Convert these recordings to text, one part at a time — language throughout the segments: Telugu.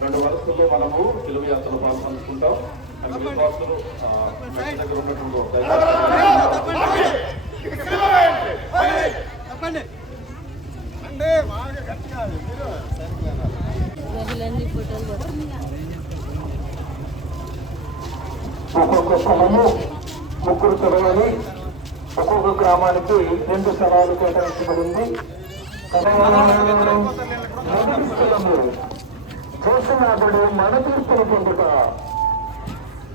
రెండు వరుసల్లో మనము తెలుగు యాత్ర పాల్పంచుకుంటాం. మెట్ల దగ్గర ఉన్నటువంటి ఫోటోలు ఒక్కొక్క స్థలము ముగ్గురు చదవాలి ఒక్కొక్క గ్రామానికి రెండు స్థలాలు కేటాయించబడింది. మొదటి మన తీర్పును పొందుట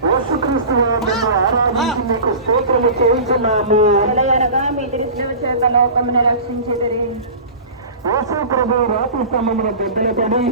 యేసుక్రీస్తు నిన్ను ఆరాధించి మీకు స్తోత్రము చేయించున్నాము అనగా మీ దృష్టి చేత లోకమును రక్షించేదరి యేసు ప్రభు రాత్రి స్తంభమున దెబ్బలు పడి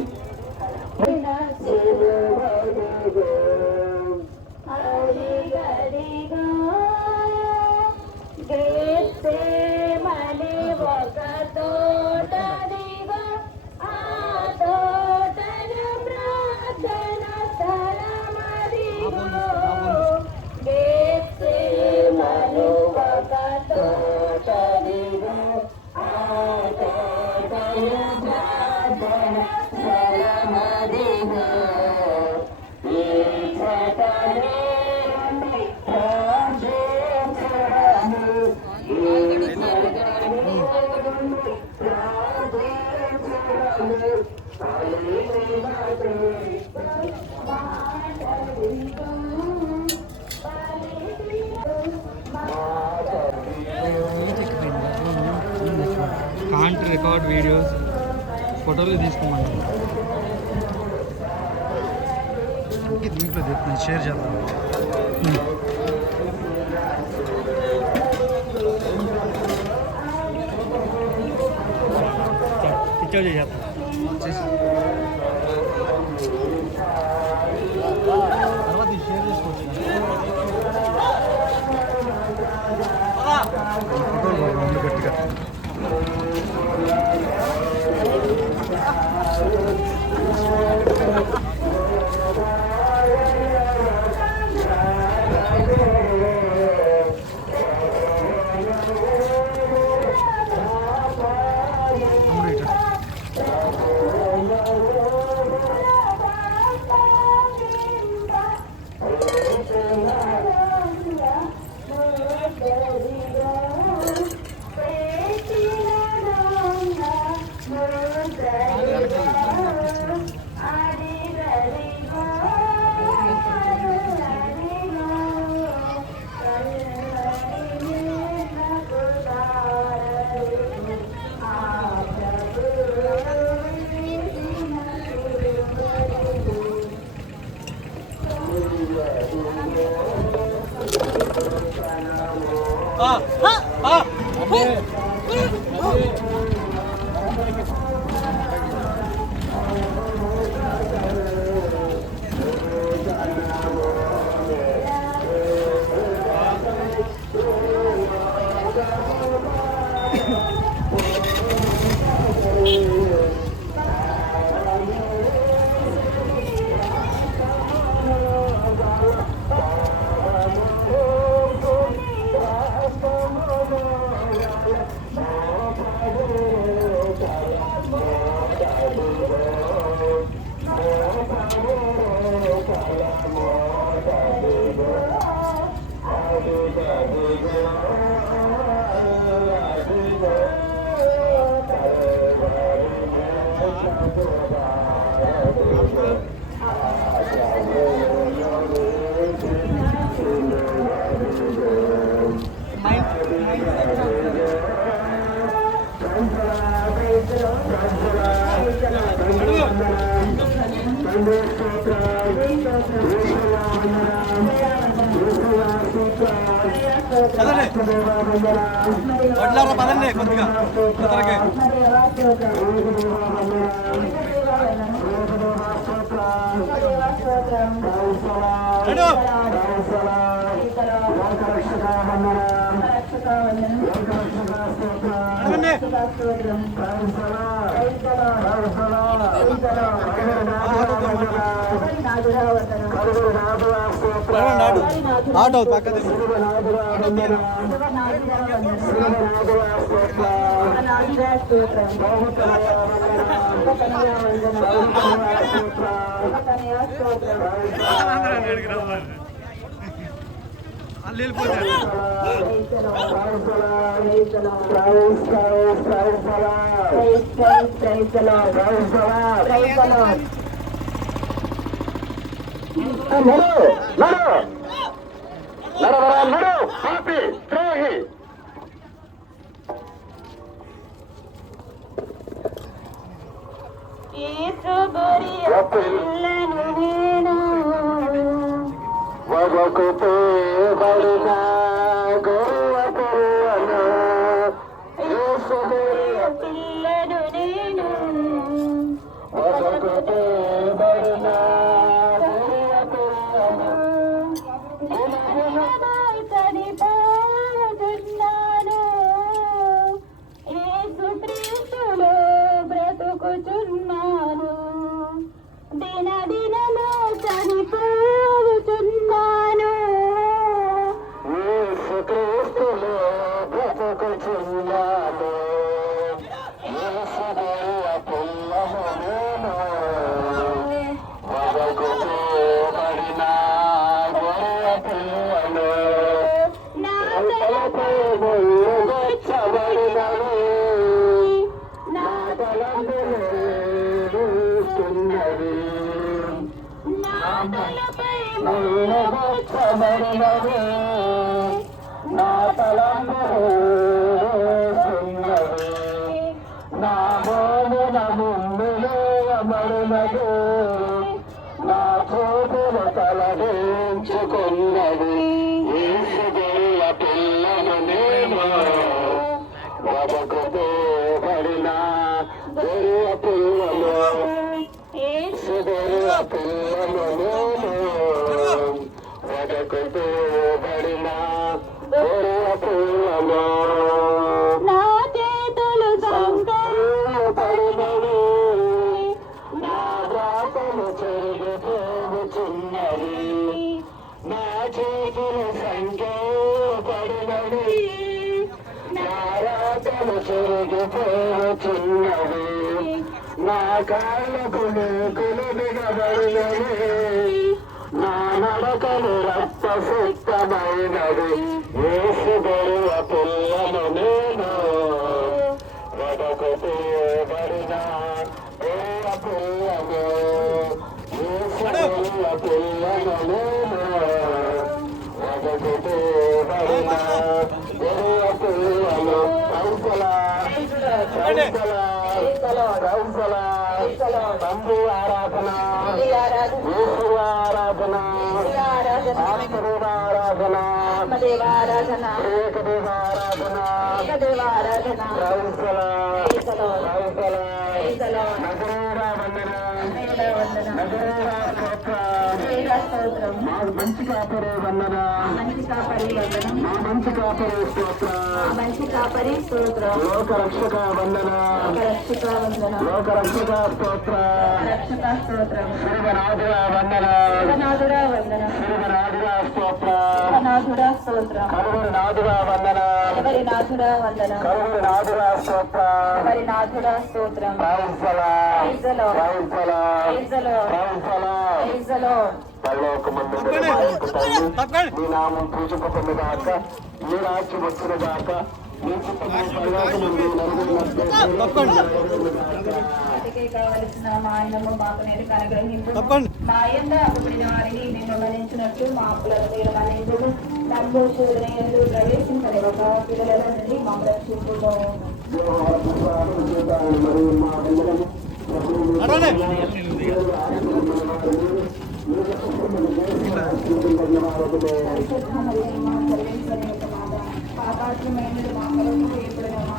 కాంట్ రికార్డ్ వీడియోస్ ఫోటోలు తీసుకోమండి దీంట్లో చెప్తున్నాను షేర్ చేద్దాం ఇచ్చా చేద్దాం 아! 아! 아! 아! 아! వడ్లారా పదండి కొద్దిగా. ఇతరకి నడు. నడవండి. నడవండి, ఆడు. ఆటో పక్కది నాడు నాథుడా స్తోత్రం కన్యా వందనం కన్యా స్తోత్రం నా తలంబు చెరుగుతున్నది నా కాళ్ళకు మేకులు దిగబడినవి. నా నడకలు రక్తసిక్తమైనవి. వేసి దేవ పిల్లను నేను వదకుతే బడిన దేవ పిల్లను వేసి దేవ పిల్లను నేను వదకుతే బడిన దేవ పిల్లను కౌసలా కౌసలా కౌసలా. తండ్రి ఆరాధన యేసు ఆరాధన. ఆరాధన. దేవారాధన ఏకదేవ ఆరాధన దేవారాధన కౌసల కౌసల నగరేరా వందన. నగరేరా స్తోత్ర. మా మంచి కాపరే వందన మంచి కాపరి వందనం మా మంచి కాపరే స్తోత్ర. మంచి కాపరి స్తోత్రం. లోక రక్షక వందన? రక్షక వందనం? లోక రక్షక స్తోత్ర. రక్షక స్తోత్రం. శివనాథుల వందన? శివనాథుడా వందనం? శివనాథుల స్తోత్ర. శివనాథుడా స్తోత్రం. కరువుడు నాథుల వందన? ఎవరి నాథుడా వందనం? కరువుడు నాథుల స్తోత్ర. ఎవరి నాథుడా స్తోత్రం ప్రైజలో కౌసల ప్రైజలో కౌసల ప్రైజలో పరలోకమందు తప్పకండి. నీ నామం పూజింపబడినగాక నీ రాజ్యం వచ్చినగాక నీ చిత్తము పరలోకమందు తప్పకండి. వాటికి కావలసిన మా ఆయనము మాకు నేడు కనుగ్రహింపు తప్పకండి. మా యందు అప్పుడిన వారిని మేము మరణించినట్లు మా అప్పులను మీరు మరణించు నమ్ము శూద్రయందు ప్రవేశించని ఒక పిల్లల నుండి మా రక్షింపును అడగండి. పాపాత్మైన మా కొరకు ఎప్పుడు మా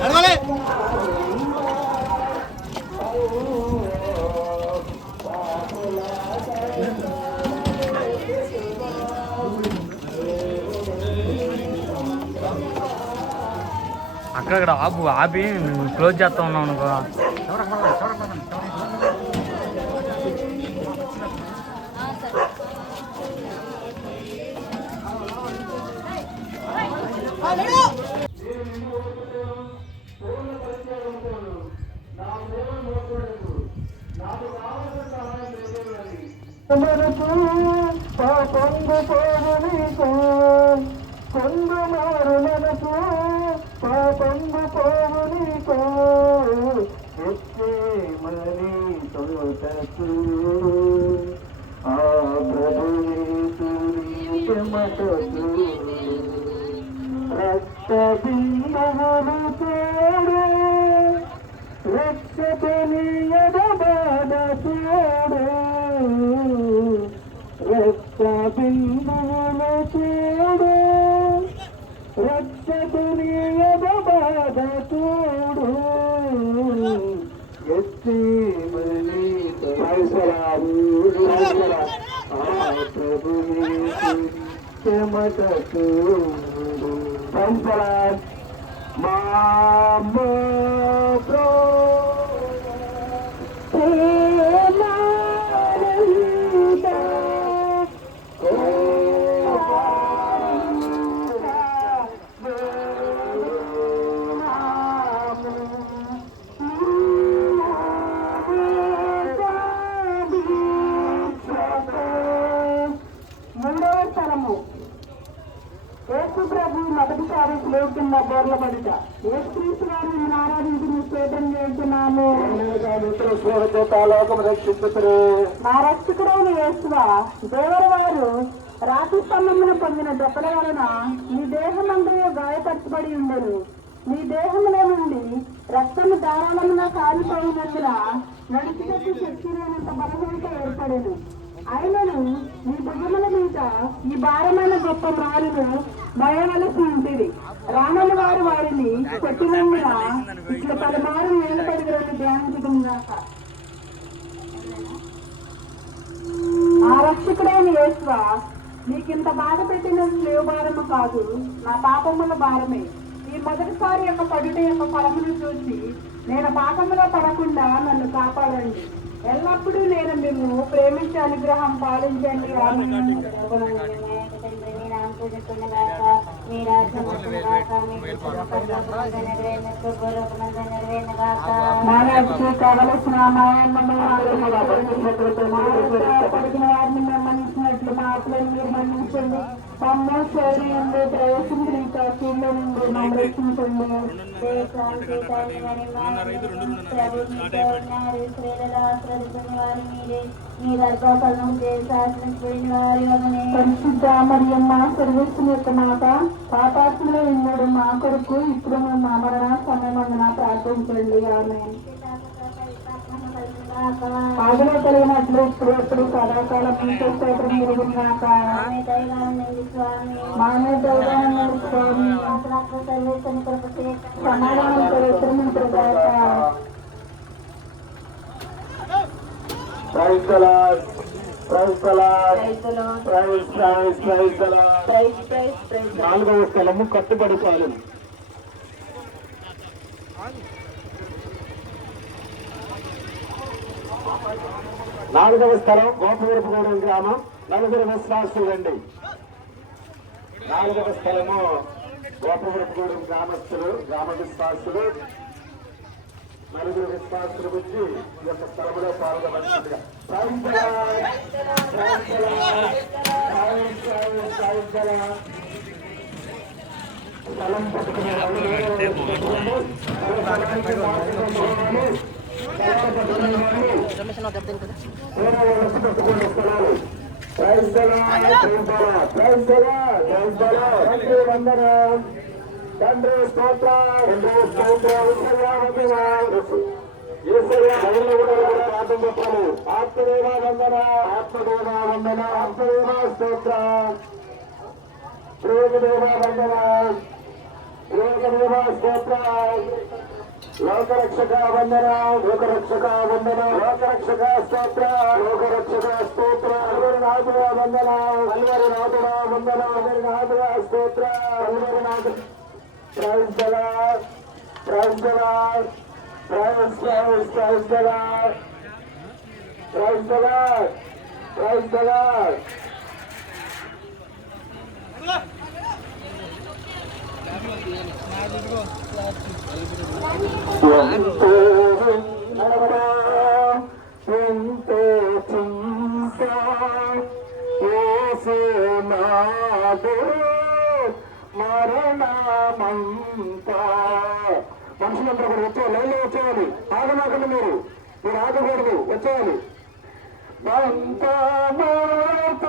నడు నడు బాసు ఆపు ఆపి నువ్వు క్లోజ్ చేస్తా ఉన్నావు అనుకో. Mama. యేసు ప్రభు మొదటిసారి స్లేవ్ కింద బోర్ల పడుట యేసుక్రీస్తు వారు నేను ఆరాధించి మీ స్తోత్రం చేస్తున్నాము. మా రక్షకుడైన యేసువా దేవర వారు రాతి స్తంభమున పొందిన దెబ్బల వలన మీ దేహమందరూ గాయపరచబడి ఉండరు మీ దేహంలో నుండి రక్తము ధారాళమున కాలిపోయినందున నడిచినట్టు శక్తి లేనంత బలహీనత ఏర్పడేది ఆయనను మీ భుజముల మీద ఈ భారమైన గొప్ప రాళ్ళను భయవలసి ఉంటుంది. రానని వారు వారిని కొట్టినందున ఇట్లా పలుమారు నిలబడి ధ్యానించడం దాకా ఆ రక్షకుడైన యేసువ నీకింత బాధ పెట్టిన లేవు భారము కాదు నా పాపముల భారమే. ఈ మొదటిసారి యొక్క పడుట యొక్క ఫలమును చూసి నేను పాపములో పడకుండా నన్ను కాపాడండి. ఎల్లప్పుడూ నేను మేము ప్రేమించే అనుగ్రహం పాలించండి. మహారాజుకి కావలసిన మాయన్నము పడిన వారిని మేము మన్నించినట్లు మా అప్పులను మీరు మన్నించండి. Mamma Sari and the Bryson Rita came in the nomination Sunday. They called the Italian and the Italian and the Italian and the Italian and the Italian and the Italian మమ్మల్ని రక్షించండి పరిశుద్ధ మరియమ్మ సర్వేశ్వరు యొక్క మాత పాపాత్మలో ఉన్నాడు మా కొరకు ఇప్పుడు మా మరణ సమయమందున ప్రార్థించండి. ఆమె ఆదిలో కలిగినట్లు ఇప్పుడు ఎప్పుడు సదాకాలం స్తోత్రం జరుగుతున్నాక మామే దైవాన్ని స్వామి. సమాధానం విశ్రమించగాక prize prize prize prize prize నాలుగవ స్థలము కట్టుబడి పాలెం. నాలుగవ స్థలం గోపవరపుగూడెం గ్రామం. నలుగురు విశ్వాసులు రండి. నాలుగవ స్థలము గోపవరపుగూడెం గ్రామస్తులు గ్రామ విశ్వాసులు. నలుగురు విశ్వాసులు వచ్చి ఈ యొక్క స్థలంలో పాల్గొనవలసిందిగా. స్థలం పట్టుకునే వాళ్ళకి పెట్టుకునే స్థలాలు ప్రైజ్ ప్రైజ్ ప్రైజ్ వందనం. తండ్రి స్తోత్ర తండ్రి స్తోత్ర యేసయ్యా వందనాలు. యేసయ్యా మహిళలు కూడా కూడా ప్రార్థన చెప్పాలి. ఆత్మదేవ వందన ఆత్మదేవ వందన ఆత్మదేవ స్తోత్ర ప్రేమదేవ వందన ప్రేమదేవ స్తోత్ర లోకరక్షక వందన లోకరక్షక వందన లోకరక్షక స్తోత్ర లోకరక్షక స్తోత్ర అల్వరి నాథుడ వందన అల్వరి నాథుడ వందన అల్వరి నాథుడ స్తోత్ర అల్వరి నాథ ప్రైజ్ దలా praise దలా prize prize prize prize prize ఎంతో నడవడా ఎంతో చింత మరణమంతా. మనుషులందరూ కూడా వచ్చేవాలి లైన్లో వచ్చేయాలి. ఆగమాకండి మీరు. మీరు ఆగకూడదు వచ్చేయాలి. బంతమాతో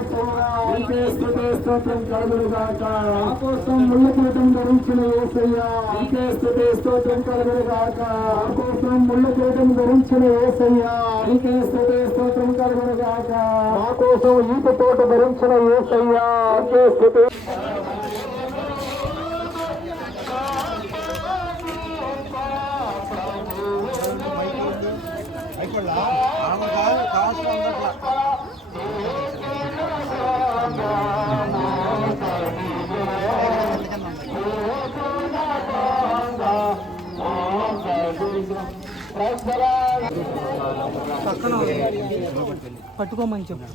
కథ ఆర్తి స్తోత్రం కలుగురుగాక కోసం ముళ్ళ పీఠం ధరించిన ఏసయ్యా నీకే స్థుతి స్తోత్రం కలుగురుగాక కోసం ముళ్ళ పీఠం ధరించిన ఏసయ్యా నీకే స్థుతి స్తోత్రం కోసం ఈత తోట ధరించిన ఏసయ్యా నీకే స్థుతి పట్టుకోమని చెప్పు.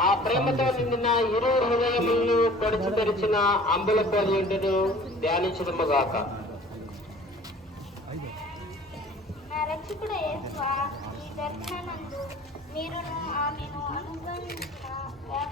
ఆ ప్రేమతో నిండిన ఇరు హృదయములను పొడిచి తెరిచిన అంబుల రక్షకుడు ఈ అనుగ్రహించిన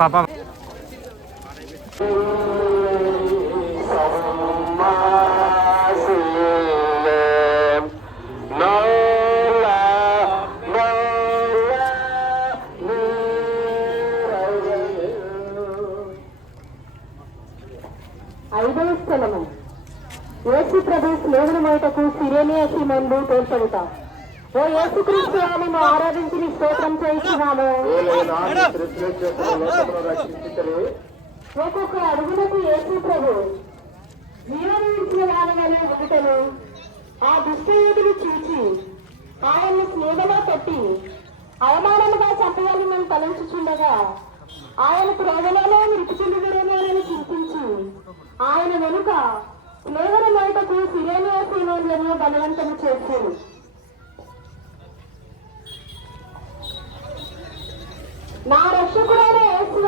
పాప. ఐదవ స్థలము. యేసు ప్రభు స్నేహుడు మొదటకు సిరేనియా సీమందు ఓ యేసుక్రీస్తు నామము ఆరాధించి నీ స్తోత్రం చేయించున్నాము. ఒక్కొక్క అడుగులకు యేసు ప్రభు జీవనించిన వారి ఒకటను ఆ దుష్టయోధుడు చూచి ఆయన్ని స్నేహలో పెట్టి అవమానముగా చంపవాలని మనం తలంచుచుండగా ఆయన ప్రేమలోనే మృతిచెందుడేమోనని చింతించి ఆయన వెనుక స్నేహల మేటకు సిరేనియా సీనియర్లను బలవంతము చేశారు. నా రక్షకుడైన యేసువ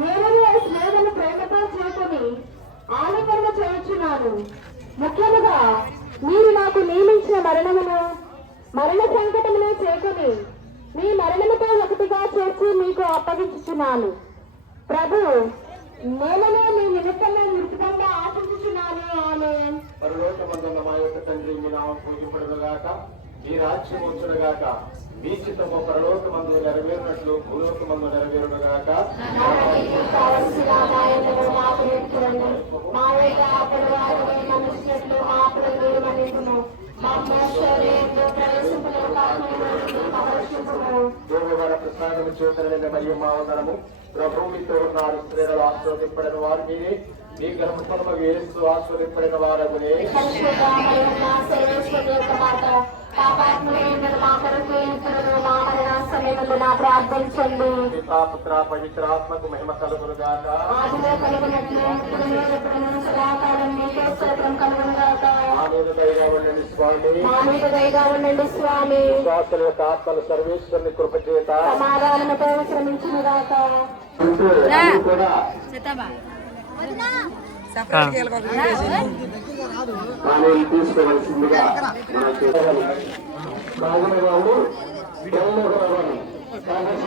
నేను స్నేహను ప్రేమతో చేకొని ఆలకరణ చేయించున్నాను ముఖ్యముగా మీరు నాకు నియమించిన మరణమును మరణ సంకటమును చేకొని మీ మరణముతో ఒకటిగా చేసి మీకు అప్పగించుచున్నాను. ప్రభు నేననే మీ నిమిత్తమే మృతికంగా ఆశించుచున్నాను. ఆమె పరలోకమందున్న మా యొక్క తండ్రి మీ నామం పూజింపడుగాక మీ రాజ్యం వచ్చునుగాక మీ చిత్తము పరలోకమందు నెరవేరినట్లు భూలోకమందు నెరవేరునుగాక. కావలసిన నాయకుడు వారు ప్రసాదము చేతనైన మరియు మా వందనము ఉన్నారు. ఆశ్రవదింపడిన వారు మీరే. మీ గర్భఫలము వేస్తూ ఆశ్రవదింపడిన ప్రార్థించండి పితా పుత్ర పవిత్రాత్మకు మహిమ కలుగునుగాక ఆదిలో కలుగునట్లు ఇప్పుడు ఎప్పుడు సదాకాలం మీకే స్తోత్రం కలుగునుగాక మా మీద దయగా ఉండండి స్వామి మా మీద దయగా ఉండండి స్వామి విశ్వాసుల యొక్క ఆత్మల సర్వేశ్వరుని కృప చేత సమాధానముతో శ్రమించునుగాక అన్ని కూడా మనం తీసుకోవాల్సిందిగా మనం చేయాలి జగన్మోహన్ రావు కాంగ్రెస్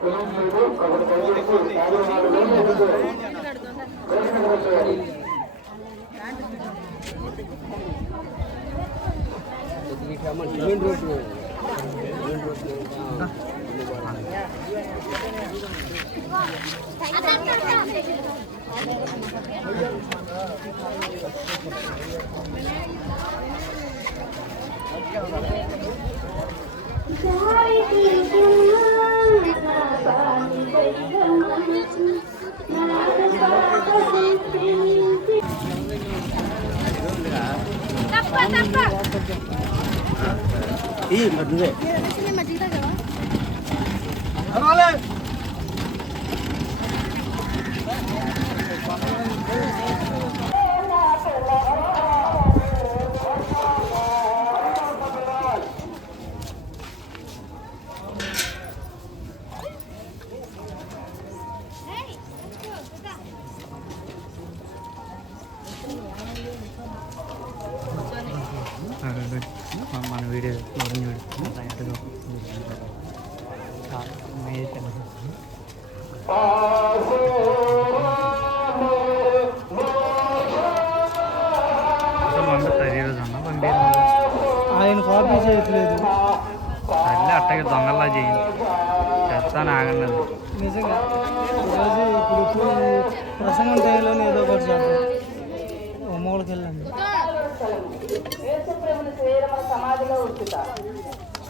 కులం లేదు పనిచేసి యేసుప్రభుని శరీరము సమాధిలో ఉంచుతా.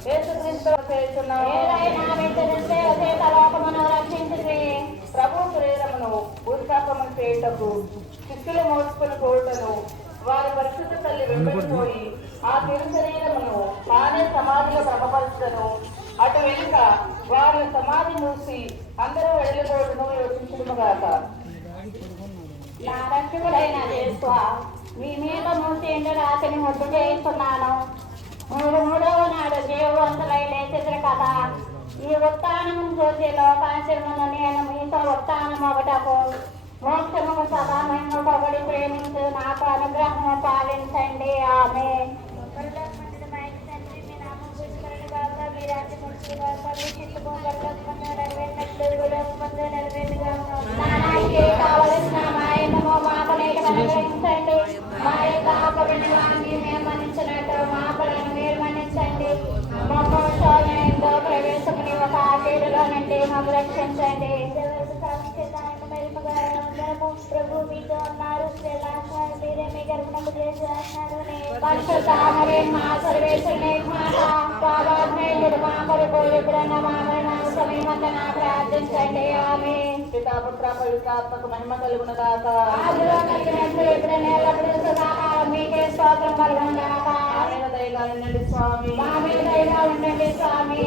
యేసుక్రీస్తు చేస్తున్నాం ఏదైనా వెంటనే అచేత లోకమును రక్షించుడి ప్రభు శరీరమును భూస్థాపనం చేయుటకు శిష్యులు మోసుకుని పోవుటను వారి పరిశుద్ధ తల్లి వెంబడిపోయి ఆ తిరు శరీరమును తానే సమాధిలో క్రమపరచను అటు వెనుక వారి సమాధి మూసి అందరూ వెళ్ళిపోవటను యోచించుడుగాక నా రక్షకుడైన మీ మీద మూసి ఎండు రాతిని ముద్దు చేయిస్తున్నాను. మూడు మూడవ నాడు జీవవంతులై లేచెదరు కదా. ఈ ఉత్థానము చూసి లోకాశ్రమను నేను మీతో ఉత్థానం ఒకటకు మోక్షముకు సదా మేము పొగడి ప్రేమించు నాకు అనుగ్రహము పాలించండి. ఆమె. మీరు వారిని మేము మన్నించినట్టు మా ప్రవేశముని ఒక ఆకేడులో నుండి మాకు రక్షించండి. ప్రభు మీతో ఉన్నారు. మీరే మీ పరిశుద్ధ మరే సర్వేశ్వరుని మాట బాబాజ్ఞుడు మా కొరకు ఎప్పుడన్నా మా ప్రార్థించండి. ఆమె పితాపుత్ర పవిత్రాత్మక మహిమ ఎప్పుడైనా ఎల్లప్పుడూ సదా స్తోత్రం బలవంగా మా మీద ఉండండి స్వామి.